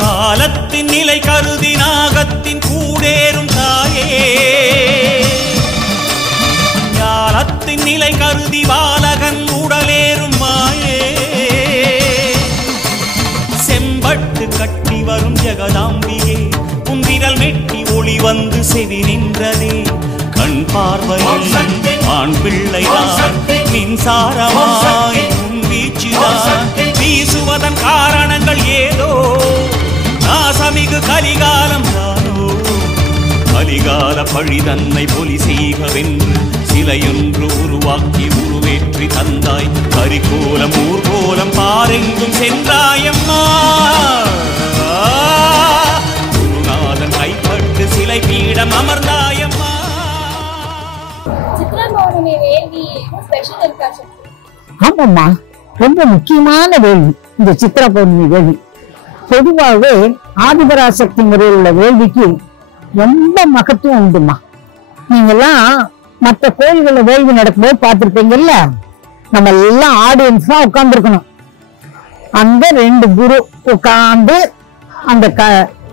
காலத்தின் நிலை கருதி நாகத்தின் கூடேறும் தாயே, ஞாலத்தின் நிலை கருதி பாலகன் உடலேறும் மாயே, செம்பட்டு கட்டி வரும் ஜெகதாம்பியே, உன் விரல் மெட்டி ஒளி வந்து செவி நின்றதே, கண் பார்வையில் ஆண் பிள்ளைதான் மின்சாரமாய் உன் வீச்சுதான், வீசுவதன் காரணங்கள் ஏதோ நாசமிகு கலிகாலம் தானோ, கலிகால பழி தன்னை பொலி செய்கவென்று சிலையொன்று உருவாக்கி உருவேற்றி தந்தாய், கரிகோலம் ஊர்கோலம் பாரெங்கும் சென்றாயம்மா, குருநாதன் கைப்பட்டு சிலை பீடம் அமர்ந்தாயம்மா. சித்ரா பௌர்ணமி வேள்வி ஸ்பெஷல் இருக்கா? ஆமாம்மா, ரொம்ப முக்கியமான வேள்வி இந்த சித்ரா பௌர்ணமி வேள்வி. பொதுவாகவே ஆதிபராசக்தி முறையில் உள்ள வேள்விக்கு ரொம்ப மகத்துவம் உண்டுமா. நீங்கெல்லாம் மற்ற கோயில்களில் வேள்வி நடக்கும்போது பார்த்திருப்பீங்கல்ல, நம்ம எல்லாம் ஆடியன்ஸா உட்கார்ந்து இருக்கணும். அந்த 2 குரு உட்கார்ந்து அந்த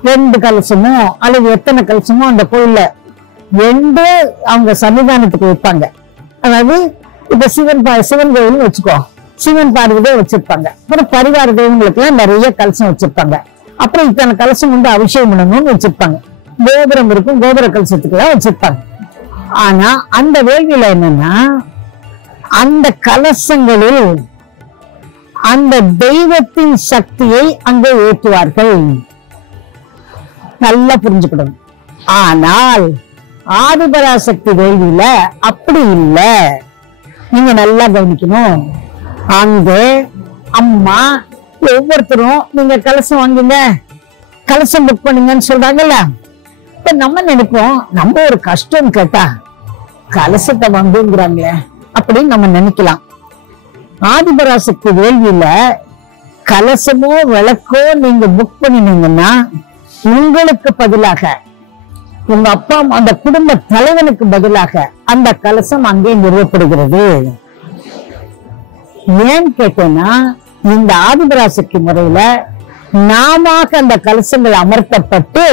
2 கலசமோ அல்லது எத்தனை கலசமோ அந்த கோயில்ல 2 அவங்க சன்னிதானத்துக்கு வைப்பாங்க. அதாவது இப்ப சிவன் கோயில்னு வச்சுக்கோ, சிவன் பார்வதியை வச்சிருப்பாங்க. அப்புறம் பரிவார தெய்வங்களுக்கு எல்லாம் நிறைய கலசம் வச்சிருப்பாங்க. அப்புறம் இத்தனை கலசம் வந்து அபிஷேகம் பண்ணணும்னு வச்சிருப்பாங்க. கோபுரம் இருக்கும், கோபுர கலசத்துக்கு தான் வச்சிருப்பாங்க. ஆனா அந்த வேள்வியில என்னன்னா, அந்த கலசங்களில் அந்த தெய்வத்தின் சக்தியை அங்கே ஏற்றுவார்கள். நல்லா புரிஞ்சுக்கணும். ஆனால் ஆதிபராசக்தி வேள்வியில அப்படி இல்லை. நீங்க நல்லா கவனிக்கணும். அங்க அம்மா ஒவ்வொருத்தரும் நீங்க கலசம் வாங்குங்க, கலசம் புக் பண்ணுங்கன்னு சொல்றாங்கல்ல. இப்ப நம்ம நினைப்போம், நம்ம ஒரு கஷ்டம் கேட்டா கலசத்தை வாங்குங்கிறாங்களே அப்படின்னு நம்ம நினைக்கலாம். ஆதிபராசக்தி வேள்வியில கலசமோ விளக்கோ நீங்க புக் பண்ணினீங்கன்னா உங்களுக்கு பதிலாக உங்க அப்பா அந்த குடும்ப தலைவனுக்கு பதிலாக அந்த கலசம் அங்கே நிறுவப்படுகிறது. ஏன்னு கேட்டேன்னா, இந்த ஆதிபராசக்தி முறையில நாம அந்த கலசங்கள் அமர்த்தப்பட்டு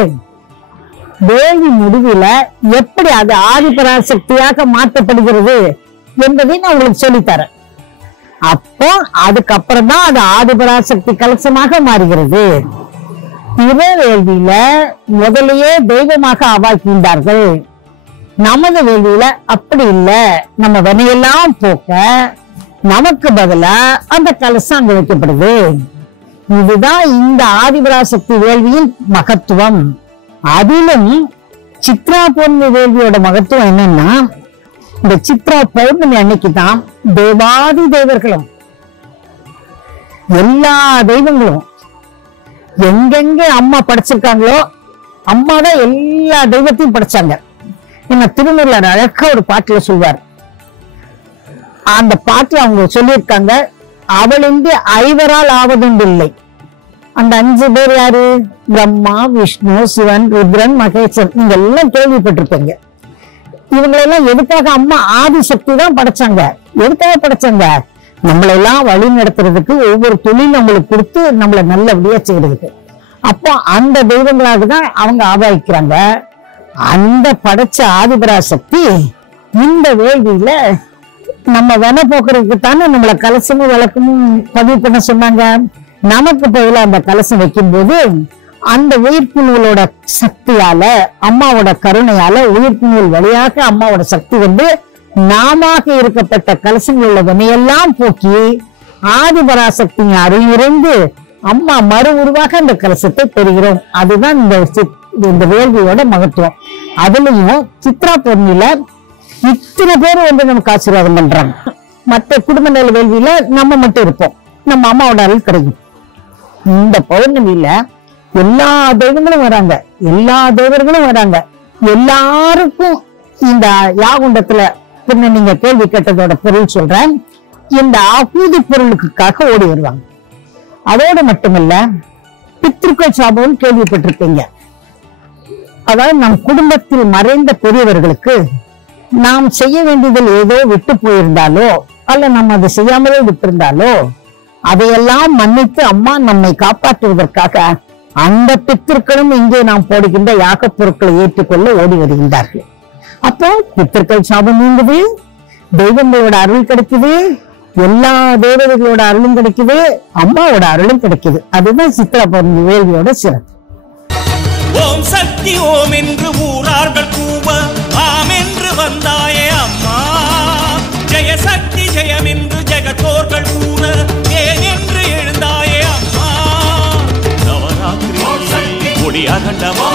வேள்வி முடிவில் எப்படி அது ஆதிபராசக்தியாக மாற்றப்படுகிறது என்பதை நான் உங்களுக்கு சொல்லித்தரேன். அப்போ அதுக்கப்புறம் தான் அது ஆதிபராசக்தி கலசமாக மாறுகிறது. பிற வேள்வியில முதலையே தெய்வமாக ஆவாக்கின்றார்கள். நமது வேள்வியில அப்படி இல்லை. நம்ம வினையெல்லாம் போக்க நமக்கு பதிலா அந்த கலசம் அங்க வைக்கப்படுது. இதுதான் இந்த ஆதிபராசக்தி வேள்வியின் மகத்துவம். அதிலும் சித்ரா பௌர்ணமி வேள்வியோட மகத்துவம் என்னன்னா, இந்த சித்ரா பௌர்ணமி அன்னைக்கு தான் தேவாதி தேவர்களும் எல்லா தெய்வங்களும் எங்கெங்க அம்மா படைச்சிருக்காங்களோ அம்மா தான் எல்லா தெய்வத்தையும் படைச்சாங்க. என்ன திருநூறுல அழகா ஒரு பாட்டுல சொல்வார். அந்த பாட்டுல அவங்க சொல்லியிருக்காங்க, அவளின்றி ஐவரால் ஆவதுண்டு இல்லை. அந்த 5 பேர் யாரு? பிரம்மா, விஷ்ணு, சிவன், ருத்ரன், மகேசன். நீங்க எல்லாம் கேள்விப்பட்டிருப்பீங்க. இவங்களெல்லாம் எதுக்காக அம்மா ஆதிசக்தி தான் படைச்சாங்க? எதுக்காக படைச்சாங்க? நம்மளெல்லாம் வழி நடத்துறதுக்கு, ஒவ்வொரு தொழில் நம்மளுக்கு கொடுத்து நம்மளை நல்லபடியா செய்யறதுக்கு. அப்போ அந்த தெய்வங்களாக தான் அவங்க ஆபாதிக்கிறாங்க. அந்த படைச்ச ஆதிபராசக்தி இந்த வேள்வியில நம்ம வென போக்குறதுக்கு தானே நம்மளை கலசமும் விளக்கமும் பதிவு பண்ண சொன்னாங்க. நமக்கு பதில அந்த கலசம் வைக்கும் போது அந்த உயிர்ப்பு நூலோட சக்தியால, அம்மாவோட கருணையால, உயிர்ப்பு நூல் வழியாக அம்மாவோட சக்தி வந்து நாம இருக்கப்பட்ட கலசங்களோட வினையெல்லாம் போக்கி ஆதிபராசக்தியின் அருள் இருந்து அம்மா மறு உருவாக அந்த கலசத்தை பெறுகிறோம். அதுதான் இந்த வேள்வியோட மகத்துவம். அதுலயும் சித்ரா பௌர்ணமியில இத்தனை பேர் வந்து நமக்கு ஆசீர்வாதம் பண்றாங்க. மற்ற குடும்ப நல வேள்வியில நம்ம மட்டும் இருப்போம், நம்ம அம்மாவோட அருள் கிடைக்கும். இந்த பௌர்ணமியில எல்லா தெய்வங்களும் வராங்க, எல்லா தேவர்களும் வராங்க. எல்லாருக்கும் இந்த யாகுண்டத்துல பின்ன நீங்க கேள்வி கேட்டதோட பொருள் சொல்றேன். இந்த ஆகூதி பொருளுக்காக ஓடி வருவாங்க. அதோடு மட்டுமல்ல, பித்ருக்கள் சாபம் கேள்விப்பட்டிருப்பீங்க. அதாவது நம் குடும்பத்தில் மறைந்த பெரியவர்களுக்கு நாம் செய்ய வேண்டியதில் ஏதோ விட்டு போயிருந்தாலோ அல்ல நம்ம அதை செய்யாமலே விட்டிருந்தாலோ அதையெல்லாம் மன்னித்து அம்மா நம்மை காப்பாற்றுவதற்காக அந்த பித்திருக்களும் இங்கே நாம் போடுகின்ற யாக பொருட்களை ஏற்றுக்கொள்ள ஓடி வருகின்றார்கள். அப்போ பித்திருக்கள் சாபம் நீங்குது, தெய்வங்களோட அருள் கிடைக்குது, எல்லா தேவதைகளோட அருளும் கிடைக்குது, அம்மாவோட அருளும் கிடைக்குது. அதுதான் சித்ரா பௌர்ணமி வேள்வியோட சிறப்பு. ஓம் சக்தி ஓம் என்று ஊரார்கள் கூவ ஆம் என்று வந்தாயே அம்மா, ஜெய சக்தி ஜெயம் என்று ஜெகத்தோர்கள் கூற ஏன் என்று எழுந்தாயே அம்மா. நவராத்திரி ஒளி அகண்டமா